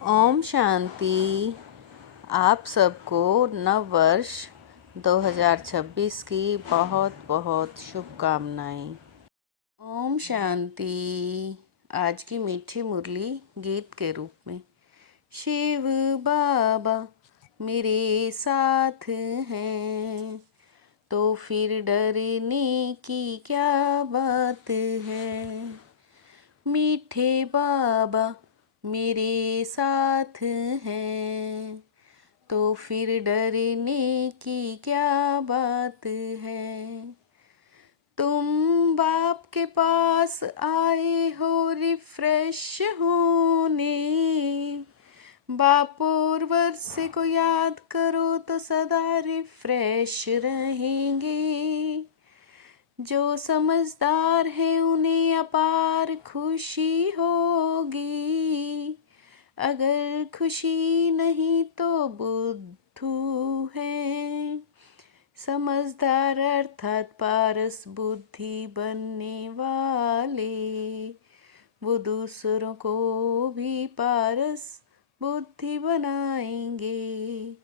ओम शांति। आप सबको नव वर्ष 2026 की बहुत बहुत शुभकामनाएं। ओम शांति। आज की मीठी मुरली गीत के रूप में। शिव बाबा मेरे साथ हैं तो फिर डरने की क्या बात है। मीठे बाबा मेरे साथ हैं तो फिर डरने की क्या बात है। तुम बाप के पास आए हो रिफ्रेश होने, बाप और वर्षे को याद करो तो सदा रिफ्रेश रहेंगे। जो समझदार है उन्हें अपार खुशी होगी, अगर खुशी नहीं तो बुद्धू है। समझदार अर्थात पारस बुद्धि बनने वाले, वो दूसरों को भी पारस बुद्धि बनाएंगे।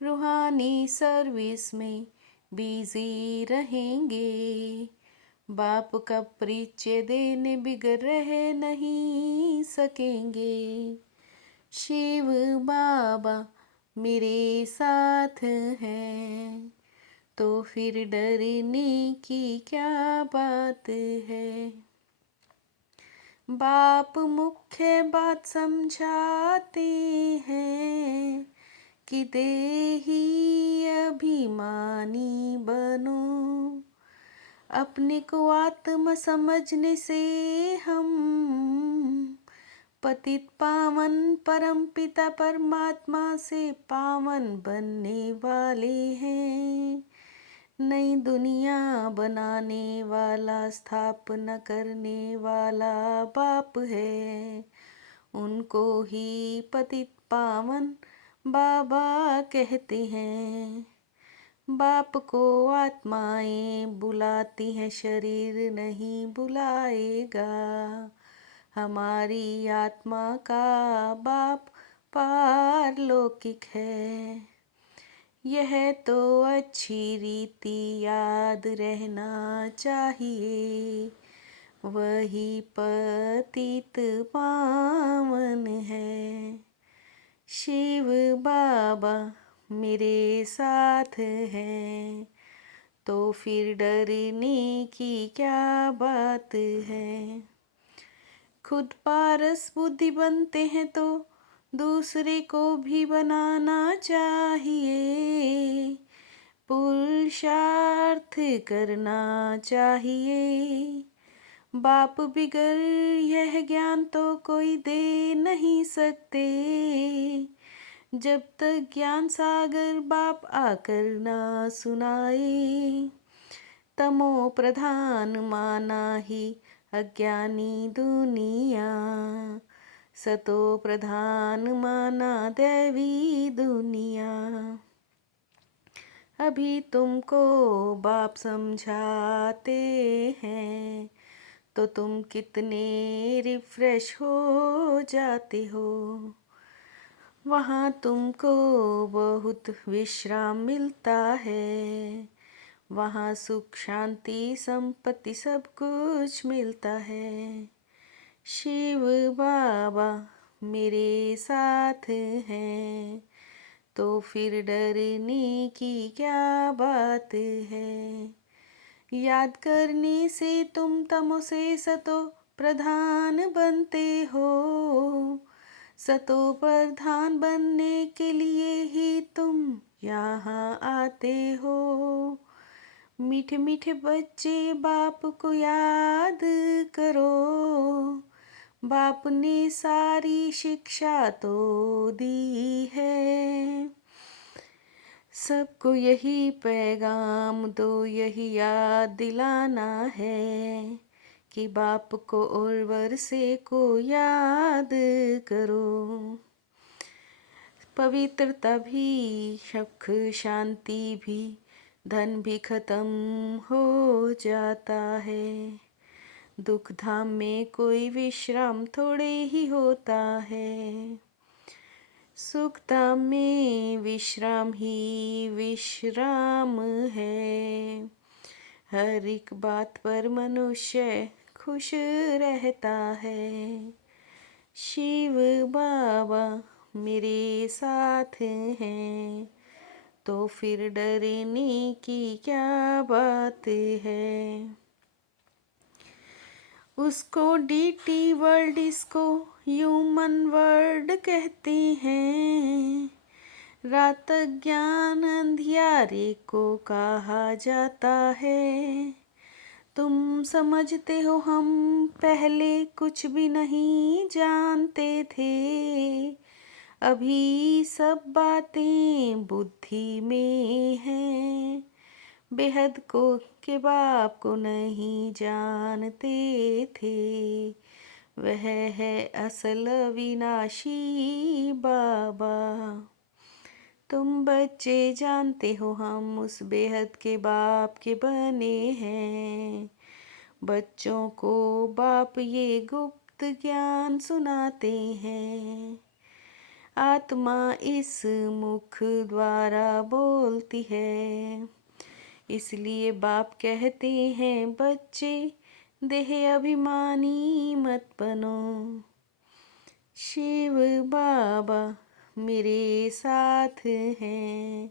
रूहानी सर्विस में बिजी रहेंगे, बाप का परिचय देने बिगड़ रह नहीं सकेंगे। शिव बाबा मेरे साथ हैं तो फिर डरने की क्या बात है। बाप मुख्य बात समझाते हैं कि देही अभिमानी बनो, अपने को आत्मा समझने से हम पतित पावन परम पिता परमात्मा से पावन बनने वाले हैं। नई दुनिया बनाने वाला, स्थापना करने वाला बाप है, उनको ही पतित पावन बाबा कहते हैं। बाप को आत्माएं बुलाती हैं, शरीर नहीं बुलाएगा। हमारी आत्मा का बाप पारलौकिक है, यह तो अच्छी रीति याद रहना चाहिए। वही पतित पावन है। शिव बाबा मेरे साथ हैं तो फिर डरने की क्या बात है। खुद पारस बुद्धि बनते हैं तो दूसरे को भी बनाना चाहिए। पुरुषार्थ करना चाहिए। बाप बिगर यह ज्ञान तो कोई दे नहीं सकते। जब तक ज्ञान सागर बाप आकर ना सुनाए, तमो प्रधान माना ही अज्ञानी दुनिया, सतो प्रधान माना दैवी दुनिया। अभी तुमको बाप समझाते हैं तो तुम कितने रिफ्रेश हो जाते हो। वहाँ तुमको बहुत विश्राम मिलता है, वहाँ सुख शांति संपत्ति सब कुछ मिलता है। शिव बाबा मेरे साथ हैं तो फिर डरने की क्या बात है। याद करने से तुम तमो से सतो प्रधान बनते हो। सतो प्रधान बनने के लिए ही तुम यहाँ आते हो। मीठे मीठे बच्चे बाप को याद करो, बाप ने सारी शिक्षा तो दी है। सबको यही पैगाम दो, यही याद दिलाना है कि बाप को और वर्षे को याद करो। पवित्रता भी, सुख शांति भी, धन भी खत्म हो जाता है। दुख धाम में कोई विश्राम थोड़े ही होता है। सुखता में विश्राम ही विश्राम है। हर एक बात पर मनुष्य खुश रहता है। शिव बाबा मेरे साथ हैं, तो फिर डरने की क्या बात है। उसको डीटी वर्ल्ड, इसको ह्यूमन वर्ल्ड कहते हैं। रात ज्ञान अंधियारे को कहा जाता है। तुम समझते हो हम पहले कुछ भी नहीं जानते थे। अभी सब बातें बुद्धि में हैं। बेहद को के बाप को नहीं जानते थे। वह है असल विनाशी बाबा। तुम बच्चे जानते हो हम उस बेहद के बाप के बने हैं। बच्चों को बाप ये गुप्त ज्ञान सुनाते हैं। आत्मा इस मुख द्वारा बोलती है, इसलिए बाप कहते हैं बच्चे देह अभिमानी मत बनो। शिव बाबा मेरे साथ हैं,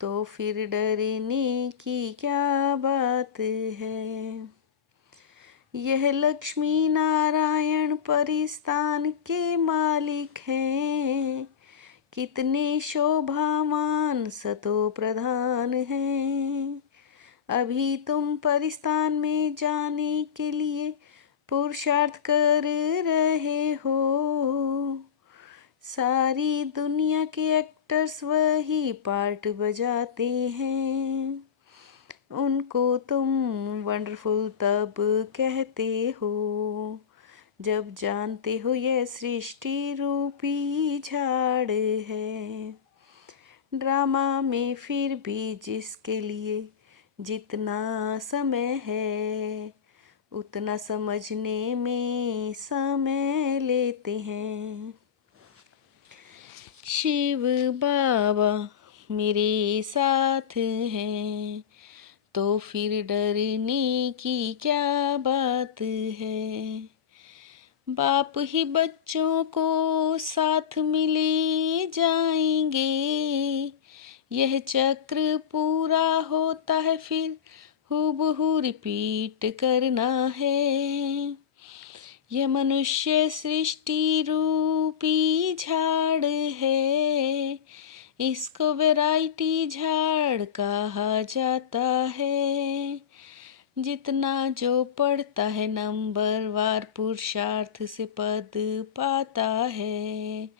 तो फिर डरने की क्या बात है। यह लक्ष्मी नारायण परिस्तान के मालिक हैं। कितने शोभामान सतो प्रधान हैं। अभी तुम परिस्तान में जाने के लिए पुरुषार्थ कर रहे हो। सारी दुनिया के एक्टर्स वही पार्ट बजाते हैं। उनको तुम वंडरफुल तब कहते हो जब जानते हो यह सृष्टि रूपी झाड़ है। ड्रामा में फिर भी जिसके लिए जितना समय है, उतना समझने में समय लेते हैं। शिव बाबा मेरे साथ हैं, तो फिर डरने की क्या बात है। बाप ही बच्चों को साथ मिले जाएंगे। यह चक्र पूरा होता है फिर हूबहू रिपीट करना है। यह मनुष्य सृष्टि रूपी झाड़ है। इसको वैरायटी झाड़ कहा जाता है। जितना जो पढ़ता है नंबर वार पुरुषार्थ से पद पाता है।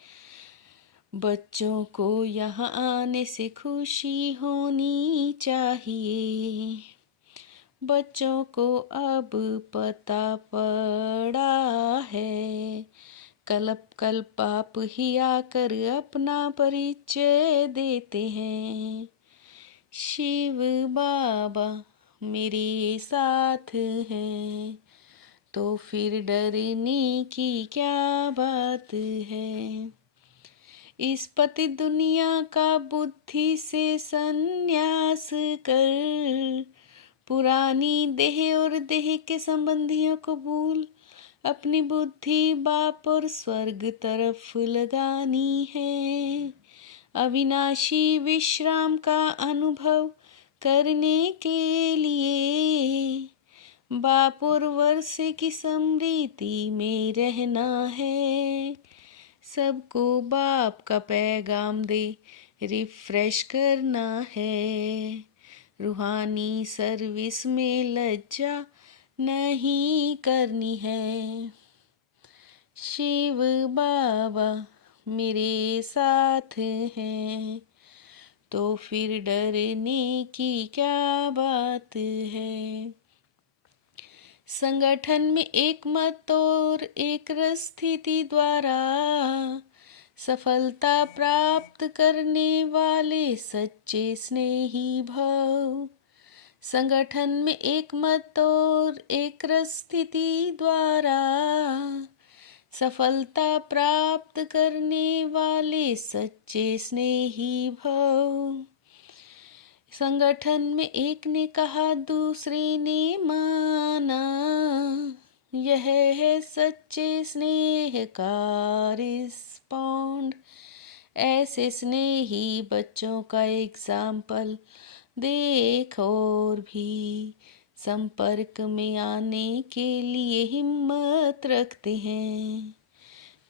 बच्चों को यहाँ आने से खुशी होनी चाहिए। बच्चों को अब पता पड़ा है। कल पाप ही आकर अपना परिचय देते हैं। शिव बाबा मेरे साथ हैं, तो फिर डरने की क्या बात है। इस पति दुनिया का बुद्धि से संन्यास कर, पुरानी देह और देह के संबंधियों को भूल अपनी बुद्धि बाप और स्वर्ग तरफ लगानी है। अविनाशी विश्राम का अनुभव करने के लिए बाप और वर्षे की स्मृति में रहना है। सबको बाप का पैगाम दे रिफ्रेश करना है। रूहानी सर्विस में लज्जा नहीं करनी है। शिव बाबा मेरे साथ हैं, तो फिर डरने की क्या बात है। संगठन में एक मत और एक रस स्थिति द्वारा सफलता प्राप्त करने वाले सच्चे स्नेही भव। संगठन में एक मत और एक रस स्थिति द्वारा सफलता प्राप्त करने वाले सच्चे स्नेही भव। संगठन में एक ने कहा दूसरे ने माना, यह है सच्चे स्नेह का रिस्पॉन्ड। ऐसे स्नेही बच्चों का एग्जाम्पल देख और भी संपर्क में आने के लिए हिम्मत रखते हैं।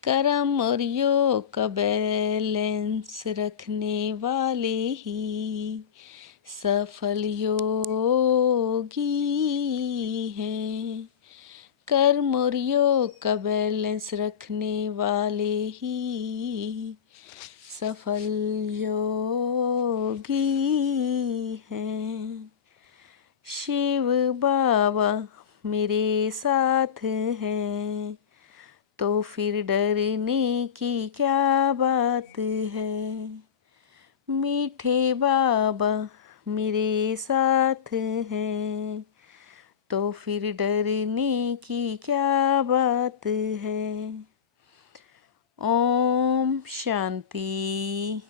कर्म और योग का बैलेंस रखने वाले ही सफल योगी हैं। कर्म और योग का बैलेंस रखने वाले ही सफल योगी हैं। शिव बाबा मेरे साथ हैं, तो फिर डरने की क्या बात है। मीठे बाबा मेरे साथ हैं, तो फिर डरने की क्या बात है। ओम शांति।